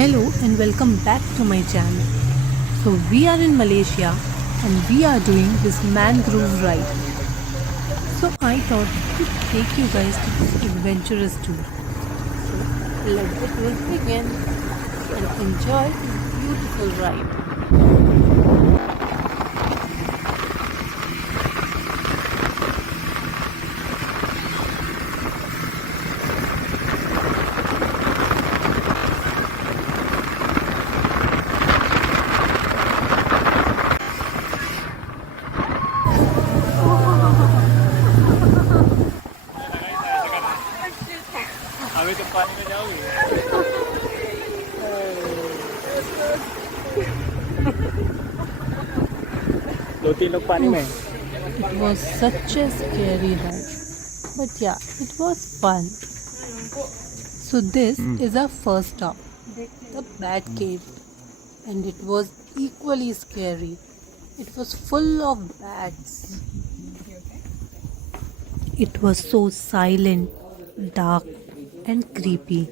Hello and welcome back to my channel. So we are in Malaysia and we are doing this mangrove ride. So I thought to take you guys to this adventurous tour. So let the tour begin and enjoy this beautiful ride. अभी तो पानी में जाओगी दो तीन लोग पानी में It was such a scary ride. But yeah, it was fun. So this is our first stop, the Bat Cave. And it was equally scary. It was full of bats. It was so silent, dark and creepy.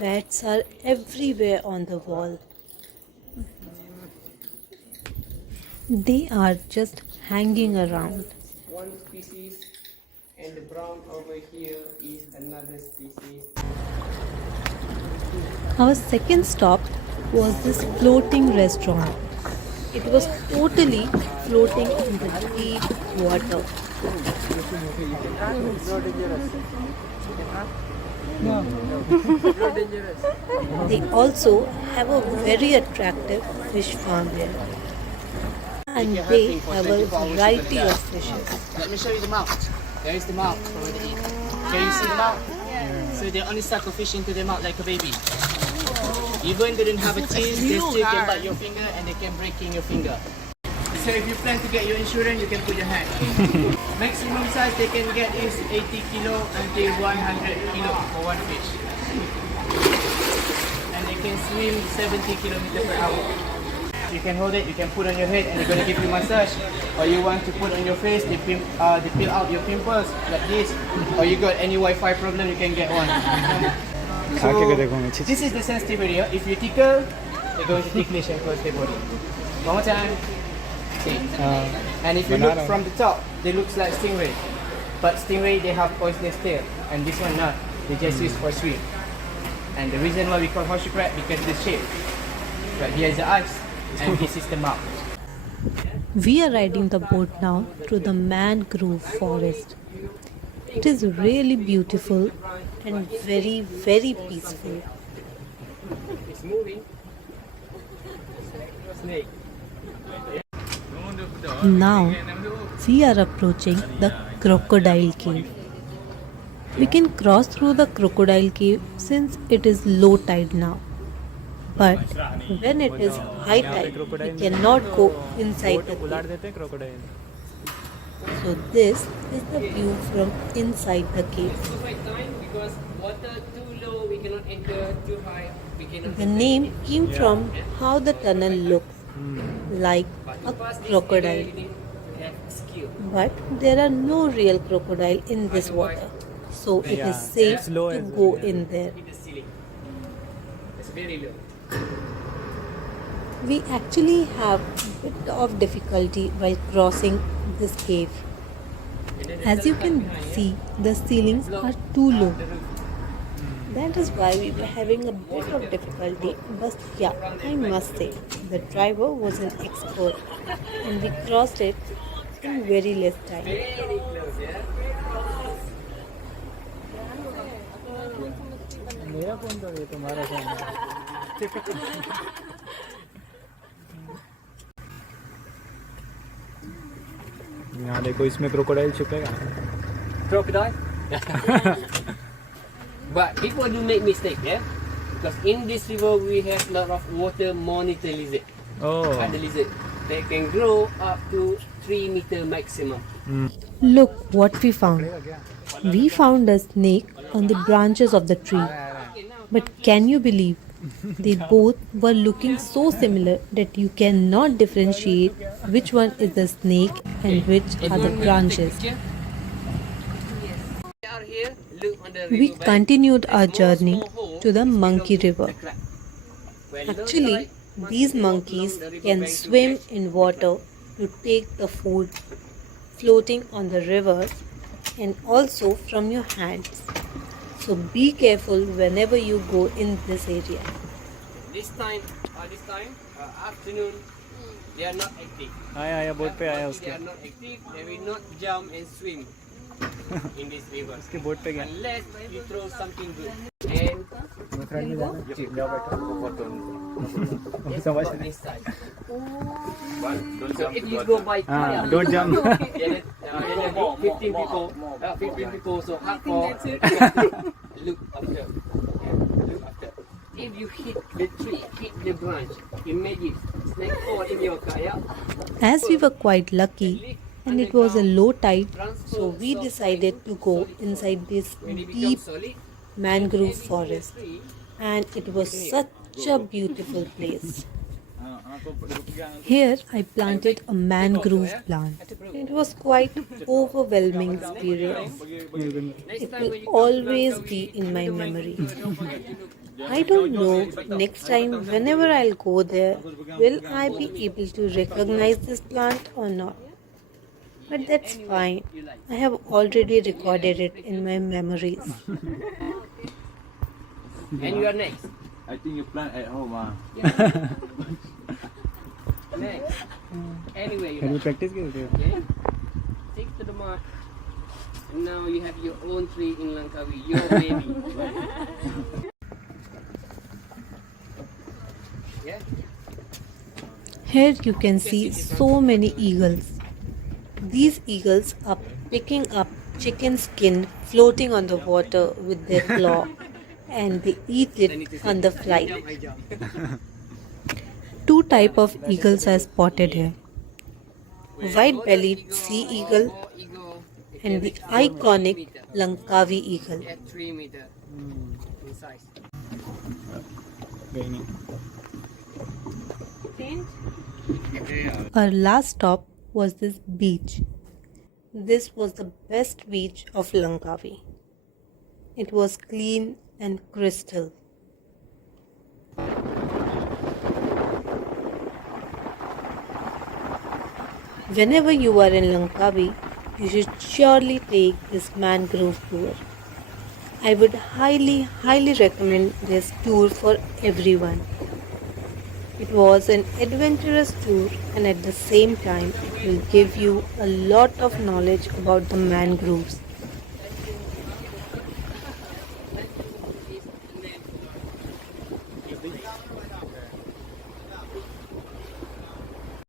Bats are everywhere on the wall. They are just hanging around. One species, and the brown over here is another species. Our second stop was this floating restaurant. It was totally floating in the deep water. They also have a very attractive fish farm here. And they have a variety of fishes. Let me show you the mouth. There is the mouth already. Can you see the mouth? So they only suckle fish into the mouth like a baby. Even they don't have a teeth, they still can bite your finger and they can break in your finger. So if you plan to get your insurance, you can put your hand. Maximum size they can get is 80 kilo until 100 kilo for one fish. And they can swim 70 kilometers per hour. You can hold it, you can put on your head and they're going to give you massage. Or you want to put on your face, they peel out your pimples like this. Or you got any Wi-Fi problem, you can get one. So, this is the sensitive area. If you tickle, they're going to ticklish and close their body. One more time. See. And if you look from the top, they look like stingray. But stingray, they have poisonous tail. And this one not. They just use for swim. And the reason why we call horseshoe crab, because the shape. Right here is the eyes. And this is the mouth. We are riding the boat now through the Mangrove Forest. It is really beautiful and very, very peaceful. It's moving. Snake. Now we are approaching the Crocodile Cave. We can cross through the Crocodile Cave since it is low tide now. But when it is high tide, we cannot go inside the cave. So this is the view from inside the cave. Because water too low, we cannot enter. Too high, we cannot. The name came from how the tunnel looks like a crocodile. But there are no real crocodile in this water. So it is safe to go in there. It's very low. We actually have a bit of difficulty while crossing this cave. As you can see, the ceilings are too low. That is why we were having a bit of difficulty. But yeah, I must say, the driver was an expert and we crossed it in very less time. Very close, yeah. मेरा phone तो ये तुम्हारा phone यहाँ देखो इसमें crocodile छुपेगा Crocodile? But people do make mistake, yeah? Because in this river we have a lot of water monitor lizard. oh And the lizard, they can grow up to 3 meter maximum. Look what we found. We found a snake on the branches of the tree. But can you believe? They both were looking so similar that you cannot differentiate which one is the snake and which are the branches. out here, look on the We river bank. continued our There's journey small hole to the which Monkey belong to River. the crab. When those Actually, crabs these must walk monkeys along the river can bank to swim catch in the water crab. to take the food floating on the river and also from your hands. So be careful whenever you go in this area. This time, afternoon, they are not active. आया boat पे आया They उसके are not active. They will not jump and swim in this river उसके boat पे गया unless you throw something good. And जाओ बैठो it's समझ about नहीं this size. So if you go by हाँ kayak, don't jump then 15 people, 15 people, so hard for look after. Yeah, look after. If you hit the tree, hit the branch, imagine snake fall in your kayak. As we were quite lucky and it was a low tide, so we decided to go inside this When it deep becomes solid, mangrove forest, and it was such a beautiful place. Here I planted a mangrove plant. It was quite overwhelming experience. It will always be in my memory. I don't know next time whenever I'll go there, will I be able to recognize this plant or not? But that's fine. I have already recorded it in my memories. and you are next. I think you plant at home, Next. Anyway, you कभी like. Practice की होती है Okay? Stick to the mark. And now you have your own tree in Langkawi, your baby. Yeah? Here you can see so many eagles. These eagles are picking up chicken skin floating on the water with their claw, and they eat it on the flight. Two type of eagles are spotted here: white-bellied sea eagle and the iconic Langkawi eagle. Yeah, 3 meter in size. गई नहीं Our last stop was this beach. This was the best beach of Langkawi. It was clean and crystal. Whenever you are in Langkawi, you should surely take this mangrove tour. I would highly recommend this tour for everyone. It was an adventurous tour, and at the same time it will give you a lot of knowledge about the mangroves